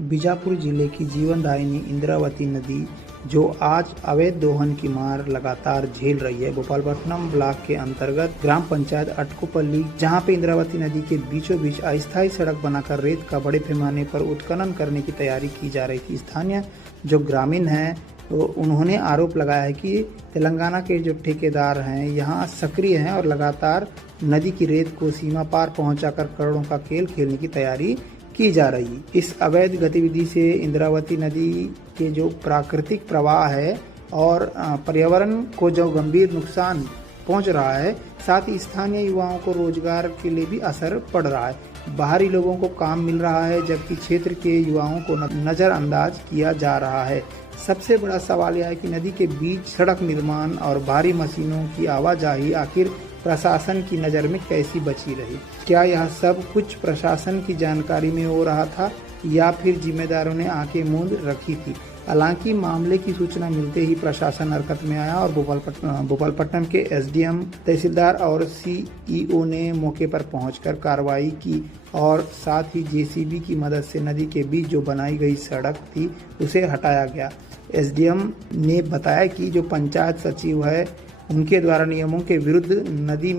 बीजापुर जिले की जीवनदायिनी इंद्रावती नदी जो आज अवैध दोहन की मार लगातार झेल रही है, गोपालपट्टनम ब्लॉक के अंतर्गत ग्राम पंचायत अटकुपल्ली, जहां पे इंद्रावती नदी के बीचों बीच अस्थायी सड़क बनाकर रेत का बड़े पैमाने पर उत्खनन करने की तैयारी की जा रही थी। स्थानीय जो ग्रामीण हैं तो उन्होंने आरोप लगाया है कि तेलंगाना के जो ठेकेदार हैं यहाँ सक्रिय हैं और लगातार नदी की रेत को सीमा पार पहुंचाकर करोड़ों का खेल खेलने की तैयारी की जा रही। इस अवैध गतिविधि से इंद्रावती नदी के जो प्राकृतिक प्रवाह है और पर्यावरण को जो गंभीर नुकसान पहुंच रहा है, साथ ही स्थानीय युवाओं को रोजगार के लिए भी असर पड़ रहा है। बाहरी लोगों को काम मिल रहा है जबकि क्षेत्र के युवाओं को नजरअंदाज किया जा रहा है। सबसे बड़ा सवाल यह है कि नदी के बीच सड़क निर्माण और भारी मशीनों की आवाजाही आखिर प्रशासन की नज़र में कैसी बची रही? क्या यह सब कुछ प्रशासन की जानकारी में हो रहा था या फिर जिम्मेदारों ने आंखें मूंद रखी थी? हालांकि मामले की सूचना मिलते ही प्रशासन हरकत में आया और भोपालपट्टनम के एसडीएम, तहसीलदार और सीईओ ने मौके पर पहुंचकर कार्रवाई की और साथ ही जेसीबी की मदद से नदी के बीच जो बनाई गई सड़क थी उसे हटाया गया। एसडीएम ने बताया कि जो पंचायत सचिव है उनके द्वारा नियमों के विरुद्ध नदी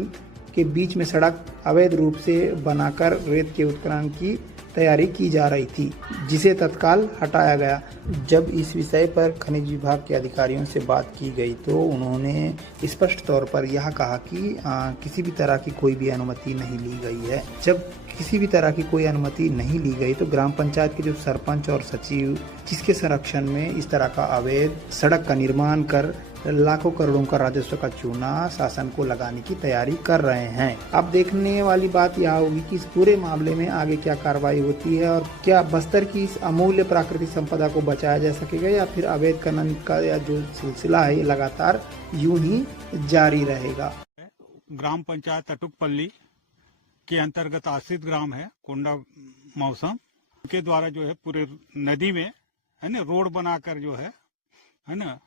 के बीच में सड़क अवैध रूप से बनाकर रेत के उत्खनन की तैयारी की जा रही थी, जिसे तत्काल हटाया गया। जब इस विषय पर खनिज विभाग के अधिकारियों से बात की गई तो उन्होंने स्पष्ट तौर पर यह कहा कि किसी भी तरह की कोई भी अनुमति नहीं ली गई है। जब किसी भी तरह की कोई अनुमति नहीं ली गई तो ग्राम पंचायत के जो सरपंच और सचिव, जिसके संरक्षण में इस तरह का अवैध सड़क का निर्माण कर लाखों करोड़ों का राजस्व का चूना शासन को लगाने की तैयारी कर रहे हैं। अब देखने वाली बात यह होगी कि इस पूरे मामले में आगे क्या कार्रवाई होती है और क्या बस्तर की इस अमूल्य प्राकृतिक संपदा को बचाया जा सकेगा या फिर अवैध खनन का या जो सिलसिला है ये लगातार यूं ही जारी रहेगा। ग्राम पंचायत अटुकपल्ली के अंतर्गत आश्रित ग्राम है कोंडा मौसम के द्वारा जो है पूरे नदी में है ना रोड बनाकर जो है ना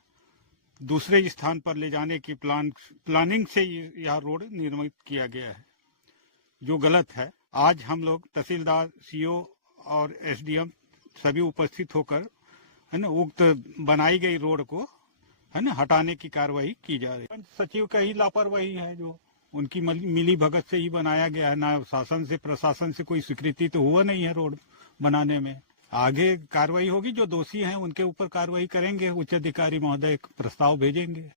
दूसरे स्थान पर ले जाने की प्लानिंग से यह रोड निर्मित किया गया है, जो गलत है। आज हम लोग तहसीलदार, सीओ और एसडीएम सभी उपस्थित होकर है ना उक्त बनाई गई रोड को है ना हटाने की कार्रवाई की जा रही है। सचिव का ही लापरवाही है, जो उनकी मिली भगत से ही बनाया गया है। ना शासन से प्रशासन से कोई स्वीकृति तो हुआ नहीं है रोड बनाने में। आगे कार्रवाई होगी, जो दोषी हैं उनके ऊपर कार्रवाई करेंगे। उच्च अधिकारी महोदय प्रस्ताव भेजेंगे।